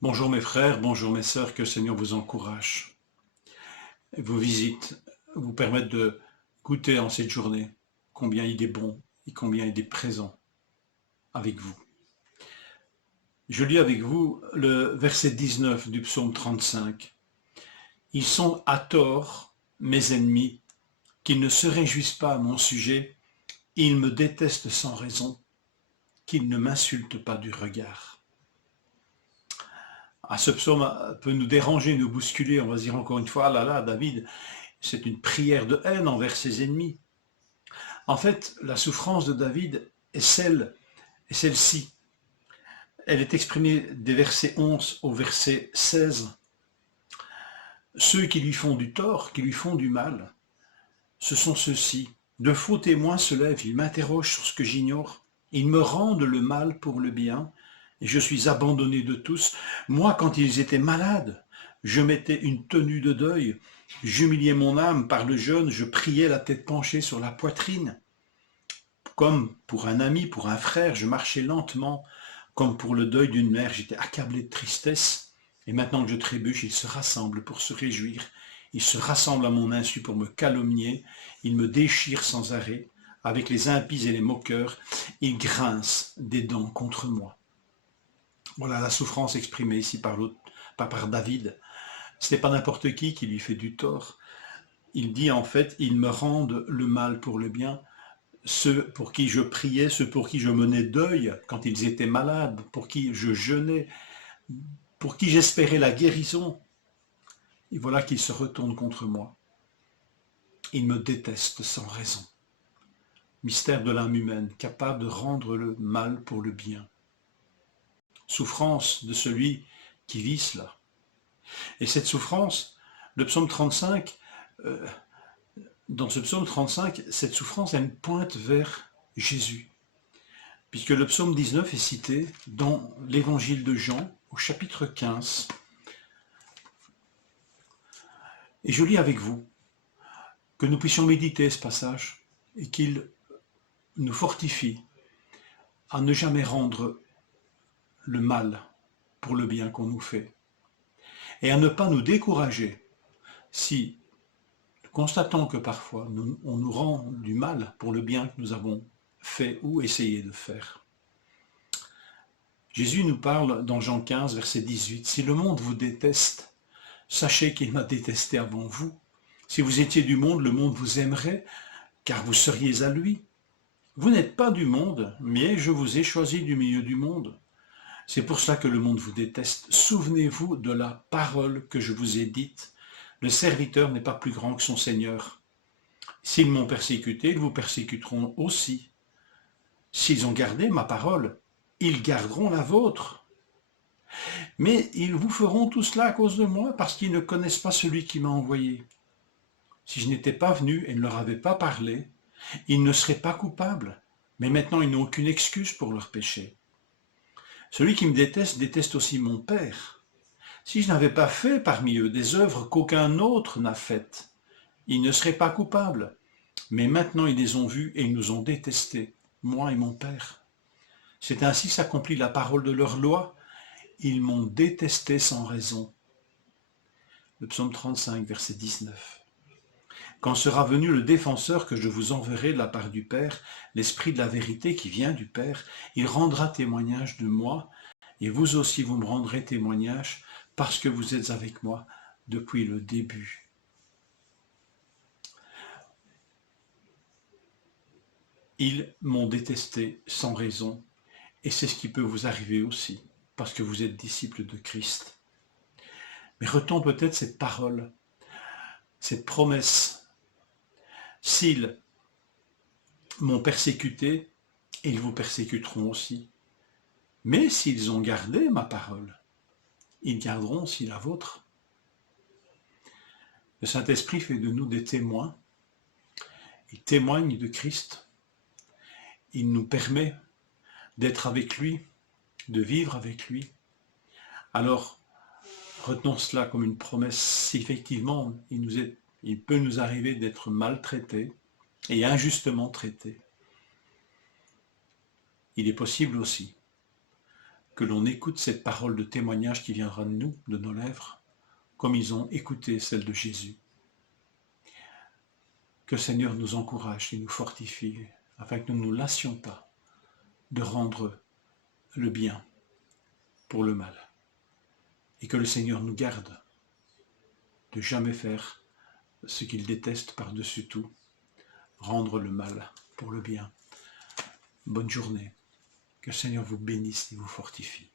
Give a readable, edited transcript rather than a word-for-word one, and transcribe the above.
Bonjour mes frères, bonjour mes sœurs, que le Seigneur vous encourage, vous visite, vous permette de goûter en cette journée combien il est bon et combien il est présent avec vous. Je lis avec vous le verset 19 du psaume 35. Ils sont à tort mes ennemis, qu'ils ne se réjouissent pas à mon sujet, ils me détestent sans raison, qu'ils ne m'insultent pas du regard. Ce psaume peut nous déranger, nous bousculer, on va se dire encore une fois, ah là là, David, c'est une prière de haine envers ses ennemis. En fait, la souffrance de David est celle-ci. Elle est exprimée des versets 11 au verset 16. Ceux qui lui font du tort, qui lui font du mal, ce sont ceux-ci. De faux témoins se lèvent, ils m'interrogent sur ce que j'ignore. Ils me rendent le mal pour le bien, et je suis abandonné de tous. Moi, quand ils étaient malades, je mettais une tenue de deuil, j'humiliais mon âme par le jeûne, je priais la tête penchée sur la poitrine. Comme pour un ami, pour un frère, je marchais lentement, comme pour le deuil d'une mère, j'étais accablé de tristesse. Et maintenant que je trébuche, ils se rassemblent pour se réjouir. Ils se rassemblent à mon insu pour me calomnier. Ils me déchirent sans arrêt. Avec les impies et les moqueurs, ils grincent des dents contre moi. Voilà la souffrance exprimée ici par David. Ce n'est pas n'importe qui lui fait du tort. Il dit en fait, ils me rendent le mal pour le bien. Ceux pour qui je priais, ceux pour qui je menais deuil quand ils étaient malades, pour qui je jeûnais, pour qui j'espérais la guérison. Et voilà qu'ils se retournent contre moi. Ils me détestent sans raison. Mystère de l'âme humaine, capable de rendre le mal pour le bien. Souffrance de celui qui vit cela. Et cette souffrance, le psaume 35, dans ce psaume 35, cette souffrance, elle pointe vers Jésus. Puisque le psaume 19 est cité dans l'évangile de Jean, au chapitre 15. Et je lis avec vous, que nous puissions méditer ce passage, et qu'il nous fortifie à ne jamais rendre le mal pour le bien qu'on nous fait, et à ne pas nous décourager si nous constatons que parfois on nous rend du mal pour le bien que nous avons fait ou essayé de faire. Jésus nous parle dans Jean 15, verset 18, « Si le monde vous déteste, sachez qu'il m'a détesté avant vous. Si vous étiez du monde, le monde vous aimerait, car vous seriez à lui. Vous n'êtes pas du monde, mais je vous ai choisi du milieu du monde. C'est pour cela que le monde vous déteste. Souvenez-vous de la parole que je vous ai dite. Le serviteur n'est pas plus grand que son Seigneur. S'ils m'ont persécuté, ils vous persécuteront aussi. S'ils ont gardé ma parole, ils garderont la vôtre. Mais ils vous feront tout cela à cause de moi, parce qu'ils ne connaissent pas celui qui m'a envoyé. Si je n'étais pas venu et ne leur avais pas parlé, ils ne seraient pas coupables, mais maintenant ils n'ont aucune excuse pour leur péché. Celui qui me déteste déteste aussi mon Père. Si je n'avais pas fait parmi eux des œuvres qu'aucun autre n'a faites, ils ne seraient pas coupables. Mais maintenant ils les ont vus et ils nous ont détestés, moi et mon Père. C'est ainsi s'accomplit la parole de leur loi. Ils m'ont détesté sans raison. Le psaume 35, verset 19. Quand sera venu le défenseur que je vous enverrai de la part du Père, l'Esprit de la vérité qui vient du Père, il rendra témoignage de moi, et vous aussi vous me rendrez témoignage, parce que vous êtes avec moi depuis le début. Ils m'ont détesté sans raison, et c'est ce qui peut vous arriver aussi, parce que vous êtes disciples de Christ. Mais retenons peut-être cette parole, cette promesse. S'ils m'ont persécuté, ils vous persécuteront aussi. Mais s'ils ont gardé ma parole, ils garderont aussi la vôtre. Le Saint-Esprit fait de nous des témoins. Il témoigne de Christ. Il nous permet d'être avec lui, de vivre avec lui. Alors, retenons cela comme une promesse. Si effectivement il peut nous arriver d'être maltraités et injustement traités, il est possible aussi que l'on écoute cette parole de témoignage qui viendra de nous, de nos lèvres, comme ils ont écouté celle de Jésus. Que le Seigneur nous encourage et nous fortifie, afin que nous ne nous lassions pas de rendre le bien pour le mal. Et que le Seigneur nous garde de jamais faire ce qu'il déteste par-dessus tout, rendre le mal pour le bien. Bonne journée. Que le Seigneur vous bénisse et vous fortifie.